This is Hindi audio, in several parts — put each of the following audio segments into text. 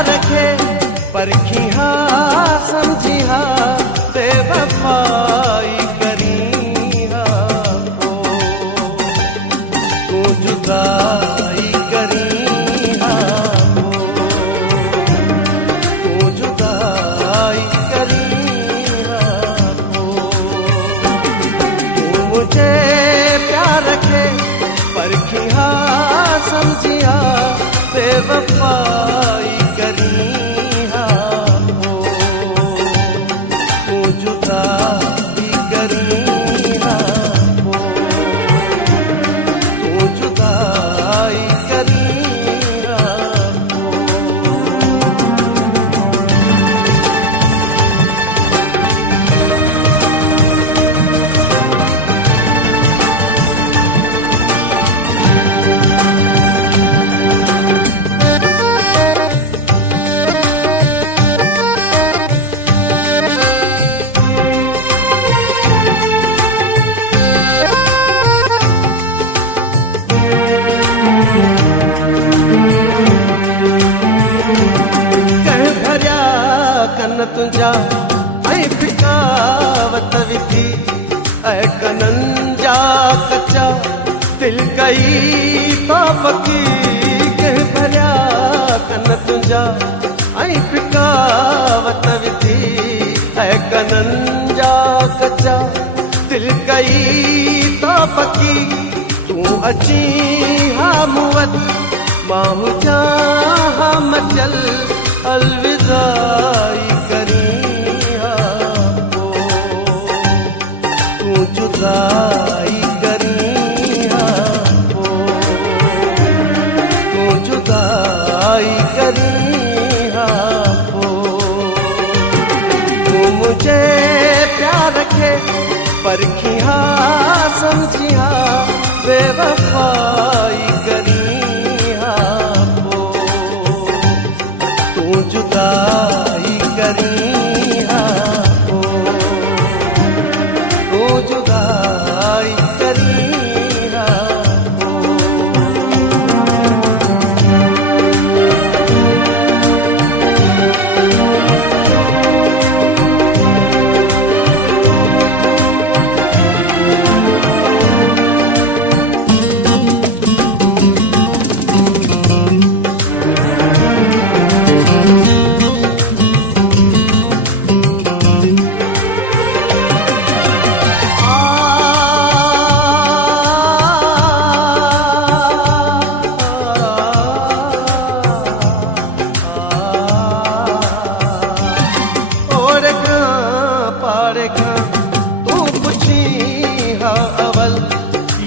प्यार खे परखी हा समझी हा बेवफाई करी हा हो तू जुदाई करी हा हो तू जुदाई करी हा हो तू मुझे प्यार खे परखी हा समझी हा बेवफाई करी हा हो तू जुदाई करी हा हो तू जुदाई करी हा हो कन तुझा ऐं फिकावत विधी ऐं कननि जा कचा दिल कई तो पकी कंहिं भरिया कन तुझा ऐं फिकावत विधी ऐं कननि जा कचा दिल कई तो पकी तूं अची हा मूं वटि मां हुजां हा मचल अलविदाई करी हा हो तू जुदाई करी हा हो तू जुदाई करी हा हो तू मुझे प्यार खे परखी हा समझी हा बेवफाई करी हा हो तू जुदाई करी हा हो तू जुदाई करी हा हो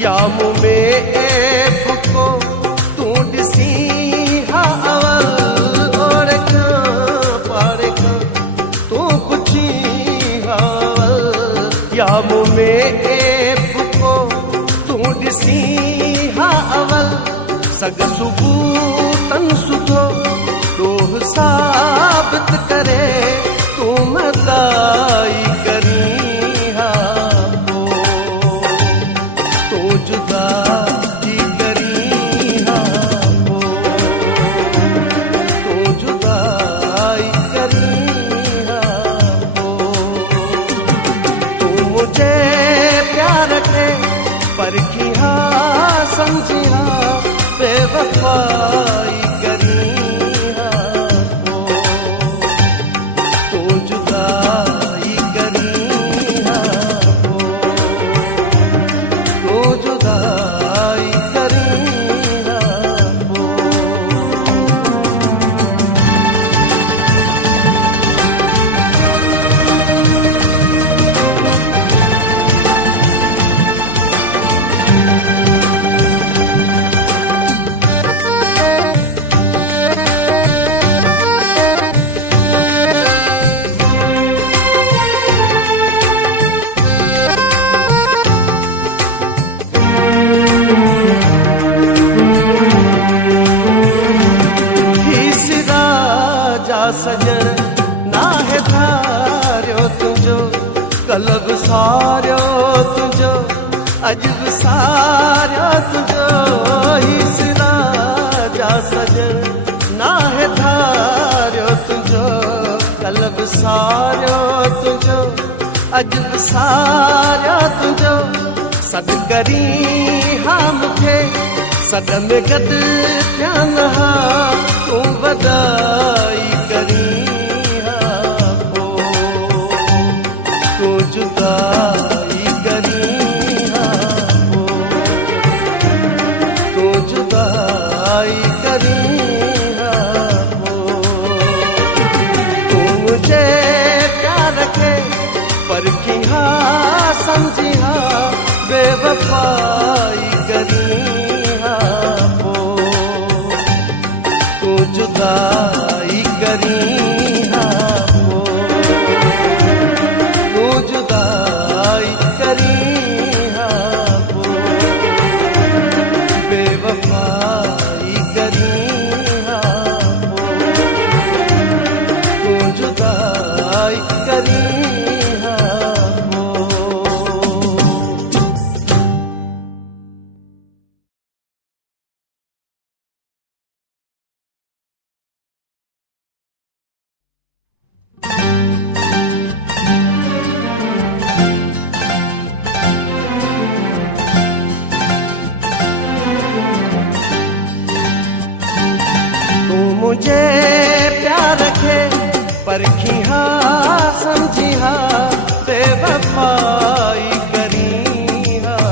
या मुँह में फको तू ॾिसी हा अवल और पारे खां तू पुछी हा अवल या मुँह में फको तू ॾिसी हा अवल सग सबूतन सुठो ॾोह साबित करे तू मदाई करी हा जुदाई करी हा हो तू जुदाई करी हा हो तू मुझे प्यार खे परखी हा समझी हा बेवफाई करी हा हो तू जुदाई करी हा हो तू जुदाई करी हा हो सजन ना है धारियो तुझो कलब सारियो तुझो अजब सारियो तुझो ही सिरा जा सजन ना है धारियो विसारियो तुझो अॼु विसारियो तुझो सॾु करी हा मूंखे सॾ में गॾु थियनि हा तूं वॾा